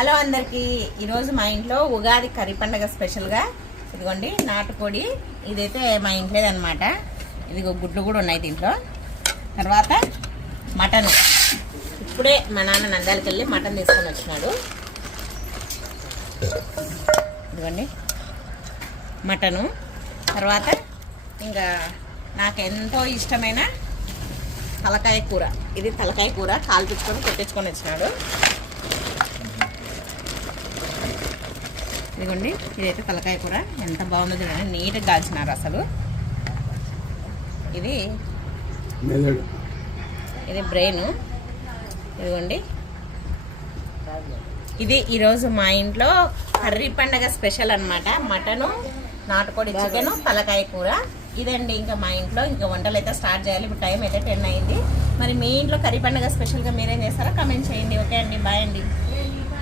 Hello అందరికీ, ఈరోజు మా ఇంట్లో ఉగాది కర్రీ పండుగ స్పెషల్గా ఇదిగోండి నాటుకోడి. ఇదైతే మా ఇంట్లోది అనమాట. ఇది గుడ్లు కూడా ఉన్నాయి దీంట్లో. తర్వాత మటన్, ఇప్పుడే మా నాన్న నంద్యాలకు వెళ్ళి మటన్ తీసుకొని వచ్చినాడు. ఇదిగోండి మటను. తర్వాత ఇంకా నాకు ఎంతో ఇష్టమైన తలకాయ కూర. ఇది తలకాయ కూర కాల్పించుకొని కొట్టించుకొని వచ్చినాడు. ఇదిగోండి ఇదైతే తలకాయ కూర. ఎంత బాగుందో చూడండి, నీట్గా కాల్చినారు అసలు. ఇది బ్రెయిన్. ఇదిగోండి ఇది ఈరోజు మా ఇంట్లో కర్రీ పండగ స్పెషల్ అనమాట. మటను, నాటుకోడి చికెను, తలకాయ కూర. ఇదండి ఇంకా మా ఇంట్లో ఇంకా వంటలు అయితే స్టార్ట్ చేయాలి. ఇప్పుడు టైం అయితే 10 అయింది. మరి మీ ఇంట్లో కర్రీ పండగ స్పెషల్గా మీరేం చేస్తారో కమెంట్ చేయండి. ఓకే అండి, బాయ్ అండి.